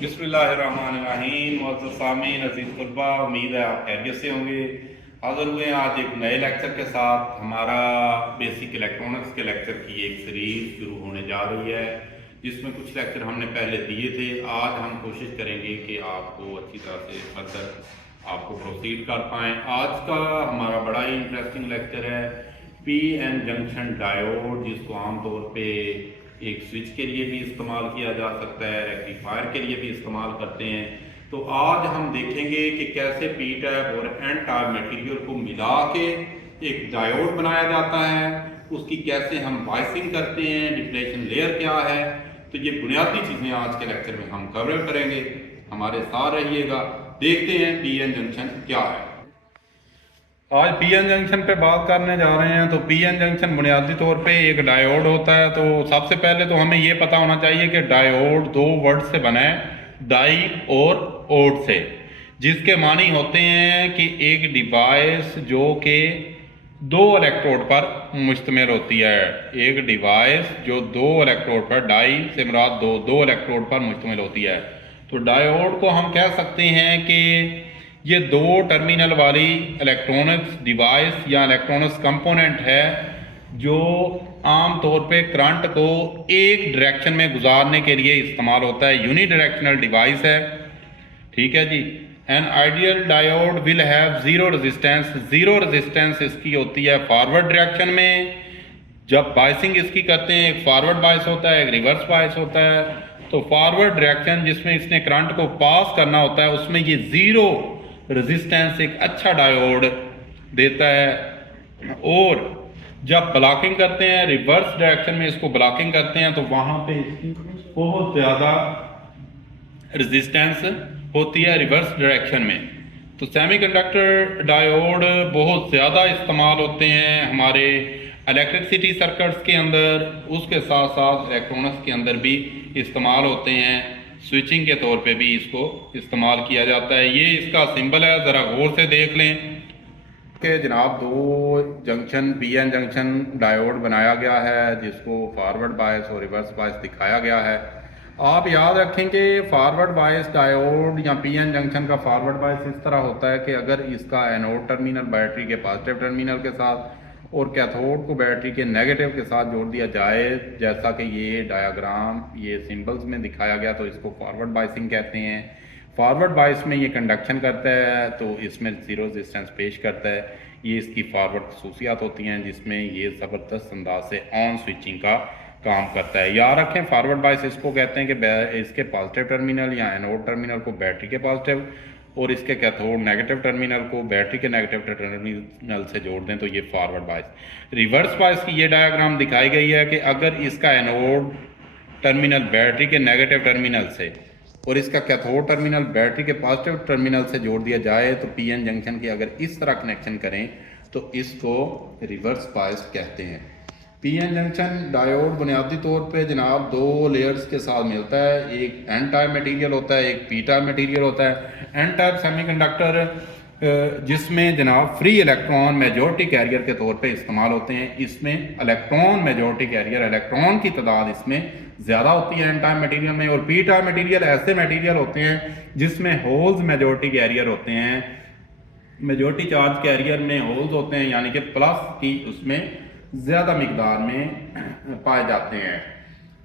बिस्मिल्लाहिर्रहमानिर्रहीम। मुअज़्ज़ज़ सामीन, अज़ीज़ तलबा, उम्मीद है आप खैरियत से होंगे। हाज़िर हुए हैं आज एक नए लेक्चर के साथ। हमारा बेसिक इलेक्ट्रॉनिक्स के लेक्चर की एक सीरीज़ शुरू होने जा रही है, जिसमें कुछ लेक्चर हमने पहले दिए थे। आज हम कोशिश करेंगे कि आपको अच्छी तरह से फर्दर आपको प्रोसीड कर पाएँ। आज का हमारा बड़ा ही इंटरेस्टिंग लेक्चर है पी एन जंक्शन डायोड, जिसको आमतौर पे एक स्विच के लिए भी इस्तेमाल किया जा सकता है, रेक्टिफायर के लिए भी इस्तेमाल करते हैं। तो आज हम देखेंगे कि कैसे पी टाइप और एन टाइप मटेरियल को मिला के एक डायोड बनाया जाता है, उसकी कैसे हम बाइसिंग करते हैं, डिप्लेशन लेयर क्या है। तो ये बुनियादी चीज़ें आज के लेक्चर में हम कवर करेंगे। हमारे साथ रहिएगा, देखते हैं पी एन जंक्शन क्या है। आज पी एन जंक्शन पे बात करने जा रहे हैं। तो पी एन जंक्शन बुनियादी तौर पे एक डायोड होता है। तो सबसे पहले तो हमें ये पता होना चाहिए कि डायोड दो वर्ड से बना है, डाई और ओड से, जिसके मानी होते हैं कि एक डिवाइस जो कि दो इलेक्ट्रोड पर मुश्तमिल होती है। एक डिवाइस जो दो इलेक्ट्रोड पर, डाई से मुराद दो दो इलेक्ट्रोड पर मुश्तमिल होती है। तो डायोड को हम कह सकते हैं कि ये दो टर्मिनल वाली इलेक्ट्रॉनिक्स डिवाइस या इलेक्ट्रॉनिक्स कंपोनेंट है, जो आम तौर पे करंट को एक डायरेक्शन में गुजारने के लिए इस्तेमाल होता है। यूनी डायरेक्शनल डिवाइस है, ठीक है जी। An ideal diode will have zero resistance. Zero resistance इसकी होती है फॉरवर्ड डायरेक्शन में। जब बाइसिंग इसकी करते हैं, एक फॉरवर्ड बाइस होता है, एक रिवर्स बाइस होता है। तो फॉरवर्ड डायरेक्शन जिसमें इसने करंट को पास करना होता है, उसमें ये जीरो रेजिस्टेंस एक अच्छा डायोड देता है। और जब ब्लॉकिंग करते हैं, रिवर्स डायरेक्शन में इसको ब्लॉकिंग करते हैं, तो वहां पे इसकी बहुत ज़्यादा रेजिस्टेंस होती है रिवर्स डायरेक्शन में। तो सेमीकंडक्टर डायोड बहुत ज़्यादा इस्तेमाल होते हैं हमारे इलेक्ट्रिसिटी सर्किट्स के अंदर, उसके साथ साथ इलेक्ट्रॉनिक्स के अंदर भी इस्तेमाल होते हैं। स्विचिंग के तौर पे भी इसको इस्तेमाल किया जाता है। ये इसका सिंबल है, ज़रा गौर से देख लें कि जनाब दो junction P N junction diode बनाया गया है, जिसको फॉरवर्ड बायस और रिवर्स बायस दिखाया गया है। आप याद रखें कि फॉरवर्ड बायस डायोड या पी एन जंक्शन का फॉरवर्ड बायस इस तरह होता है कि अगर इसका एनोड टर्मिनल बैटरी के पॉजिटिव टर्मिनल के साथ और कैथोड को बैटरी के नेगेटिव के साथ जोड़ दिया जाए, जैसा कि ये डायग्राम ये सिंबल्स में दिखाया गया, तो इसको फॉरवर्ड बाइसिंग कहते हैं। फॉरवर्ड बाइस में ये कंडक्शन करता है, तो इसमें जीरो रेजिस्टेंस पेश करता है। ये इसकी फॉरवर्ड खसूसियात होती हैं, जिसमें ये ज़बरदस्त अंदाज से ऑन स्विचिंग का काम करता है। याद रखें, फॉरवर्ड बाइस इसको कहते हैं कि इसके पॉजिटिव टर्मिनल या एनोड टर्मिनल को बैटरी के पॉजिटिव और इसके कैथोड नेगेटिव टर्मिनल को बैटरी के नेगेटिव टर्मिनल से जोड़ दें, तो ये फॉरवर्ड बायस। रिवर्स बायस की ये डायग्राम दिखाई गई है कि अगर इसका एनोड टर्मिनल बैटरी के नेगेटिव टर्मिनल से और इसका कैथोड टर्मिनल बैटरी के पॉजिटिव टर्मिनल से जोड़ दिया जाए, तो पी एन जंक्शन की अगर इस तरह कनेक्शन करें तो इसको रिवर्स बायस कहते हैं। पी एन जंक्शन डायोड बुनियादी तौर पे जनाब दो लेयर्स के साथ मिलता है। एक एन टाइप मटेरियल होता है, एक पी टाइप मटेरियल होता है। एन टाइप सेमीकंडक्टर जिसमें जनाब फ्री इलेक्ट्रॉन मेजॉरिटी कैरियर के तौर पे इस्तेमाल होते हैं। इसमें इलेक्ट्रॉन मेजॉरिटी कैरियर, इलेक्ट्रॉन की तादाद इसमें ज़्यादा होती है एन टाइप मटेरियल में। और पी टाइप मटेरियल ऐसे मटेरियल होते हैं जिसमें होल्स मेजॉरिटी कैरियर होते हैं। मेजॉरिटी चार्ज कैरियर में होल्स होते हैं, यानी कि प्लस की उसमें ज़्यादा मिकदार में पाए जाते हैं।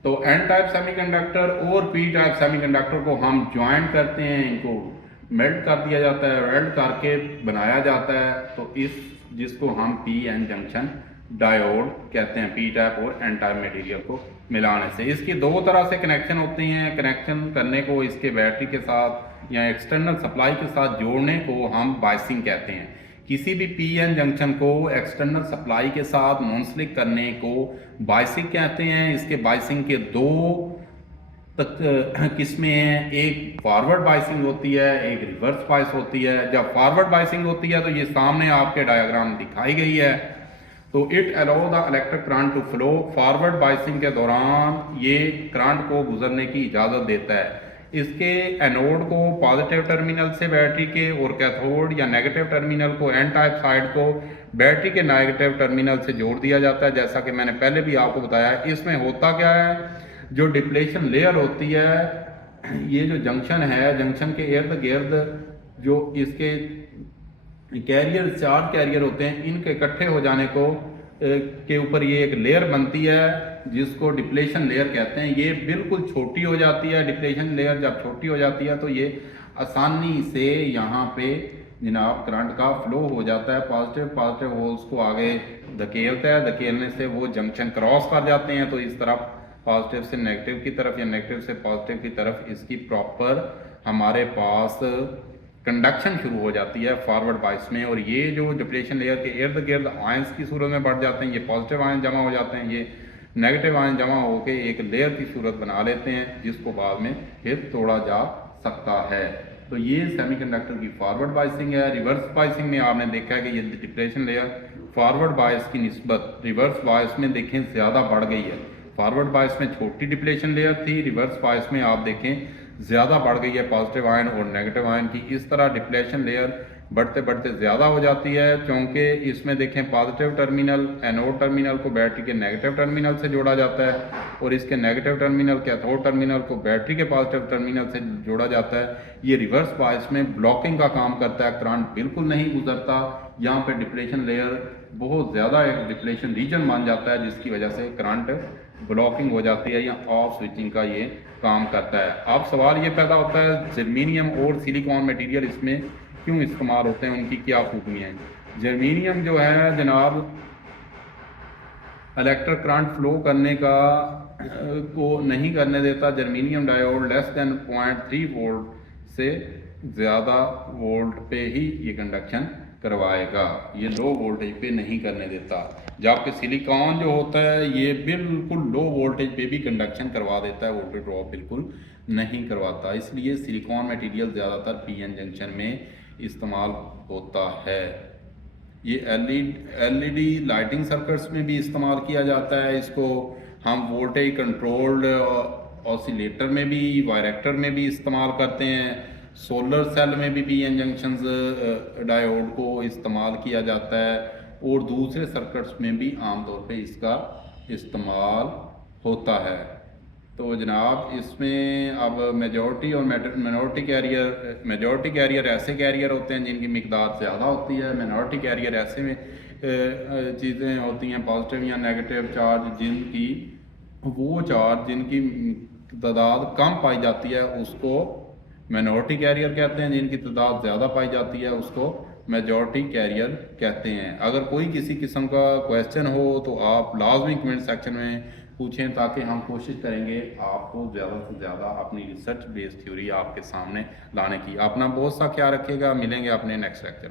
तो एन टाइप सेमीकंडक्टर और पी टाइप सेमीकंडक्टर को हम ज्वाइन करते हैं, इनको मेल्ट कर दिया जाता है, वेल्ड करके बनाया जाता है। तो इस जिसको हम पी एन जंक्शन डायोड कहते हैं, पी टाइप और एन टाइप मटेरियल को मिलाने से। इसकी दो तरह से कनेक्शन होते हैं। कनेक्शन करने को इसके बैटरी के साथ या एक्सटर्नल सप्लाई के साथ जोड़ने को हम बाइसिंग कहते हैं। किसी भी पी एन जंक्शन को एक्सटर्नल सप्लाई के साथ मुंसलिक करने को बाइसिंग कहते हैं। इसके बाइसिंग के दो किस्में हैं, एक फॉरवर्ड बाइसिंग होती है, एक रिवर्स बाइस होती है। जब फॉरवर्ड बाइसिंग होती है तो ये सामने आपके डायग्राम दिखाई गई है। तो it allow the electric current to flow. Forward biasing के दौरान ये करंट को गुजरने की इजाज़त देता है। इसके एनोड को पॉजिटिव टर्मिनल से बैटरी के और कैथोड या नेगेटिव टर्मिनल को एन टाइप साइड को बैटरी के नेगेटिव टर्मिनल से जोड़ दिया जाता है। जैसा कि मैंने पहले भी आपको बताया, इसमें होता क्या है, जो डिप्लेशन लेयर होती है ये जो जंक्शन है, जंक्शन के इर्द गिर्द जो इसके कैरियर, चार्ज कैरियर होते हैं, इनके इकट्ठे हो जाने को के ऊपर ये एक लेयर बनती है जिसको डिप्लेशन लेयर कहते हैं। ये बिल्कुल छोटी हो जाती है। डिप्लेशन लेयर जब छोटी हो जाती है तो ये आसानी से यहाँ पे जनाब करंट का फ्लो हो जाता है। पॉजिटिव होल्स को आगे धकेलता है, धकेलने से वो जंक्शन क्रॉस कर जाते हैं। तो इस तरफ पॉजिटिव से नेगेटिव की तरफ या नेगेटिव से पॉजिटिव की तरफ इसकी प्रॉपर हमारे पास कंडक्शन शुरू हो जाती है फॉरवर्ड बाइस में। और ये जो डिप्लेशन लेयर के इर्द गिर्द आयंस की सूरत में बढ़ जाते हैं। ये पॉजिटिव आयन जमा हो जाते हैं, ये नेगेटिव आयन जमा होकर एक लेयर की सूरत बना लेते हैं जिसको बाद में फिर तोड़ा जा सकता है। तो ये सेमीकंडक्टर की फॉरवर्ड बाइसिंग है। रिवर्स बाइसिंग में आपने देखा है कि ये डिप्लेशन लेयर फॉरवर्ड बाइस की निस्बत रिवर्स बाइस में देखें ज़्यादा बढ़ गई है। फॉरवर्ड बाइस में छोटी डिप्लेशन लेयर थी, रिवर्स बाइस में आप देखें ज़्यादा बढ़ गई है पॉजिटिव आयन और नेगेटिव आयन की। इस तरह डिप्लेशन लेयर बढ़ते बढ़ते ज़्यादा हो जाती है, क्योंकि इसमें देखें पॉजिटिव टर्मिनल एनोड टर्मिनल को बैटरी के नेगेटिव टर्मिनल से जोड़ा जाता है और इसके नेगेटिव टर्मिनल कैथोड टर्मिनल को बैटरी के पॉजिटिव टर्मिनल से जोड़ा जाता है। ये रिवर्स बायस में ब्लॉकिंग का काम करता है, करंट बिल्कुल नहीं गुजरता। यहाँ पे डिप्लेशन लेयर बहुत ज़्यादा एक डिप्लेशन रीजन मान जाता है जिसकी वजह से करंट ब्लॉकिंग हो जाती है या ऑफ स्विचिंग का ये काम करता है। अब सवाल ये पैदा होता है जर्मीनियम और सिलिकॉन मटेरियल इसमें क्यों इस्तेमाल होते हैं, उनकी क्या खूबियाँ हैं। जर्मीनियम जो है जनाब इलेक्ट्रिक करंट फ्लो करने का को नहीं करने देता। Germanium diode less than 0.3 volt से ज़्यादा वोल्ट पे ही ये कंडक्शन करवाएगा, ये लो वोल्टेज पे नहीं करने देता। जबकि सिलिकॉन जो होता है ये बिल्कुल लो वोल्टेज पे भी कंडक्शन करवा देता है, वोल्टेज ड्रॉप बिल्कुल नहीं करवाता। इसलिए सिलिकॉन मटेरियल ज़्यादातर पीएन जंक्शन में इस्तेमाल होता है। ये एलईडी लाइटिंग सर्किट्स में भी इस्तेमाल किया जाता है। इसको हम वोल्टेज कंट्रोल्ड ऑसिलेटर में भी, वायरेक्टर में भी इस्तेमाल करते हैं। सोलर सेल में भी पीएन जंक्शंस डायोड को इस्तेमाल किया जाता है और दूसरे सर्किट्स में भी आमतौर पे इसका इस्तेमाल होता है। तो जनाब इसमें अब मेजॉरिटी और मेजॉरिटी कैरियर ऐसे कैरियर होते हैं जिनकी मिकदार ज़्यादा होती है। मिनॉरिटी कैरियर ऐसे में चीज़ें होती हैं पॉजिटिव या नेगेटिव चार्ज जिनकी तादाद कम पाई जाती है उसको मिनॉरिटी कैरियर कहते हैं। जिनकी तादाद ज़्यादा पाई जाती है उसको मेजॉरिटी कैरियर कहते हैं। अगर कोई किसी किस्म का क्वेश्चन हो तो आप लाजमी कमेंट सेक्शन में पूछें, ताकि हम कोशिश करेंगे आपको ज़्यादा से ज़्यादा अपनी रिसर्च बेस्ड थ्योरी आपके सामने लाने की। अपना बहुत सा ख्याल रखिएगा। मिलेंगे अपने नेक्स्ट लेक्चर।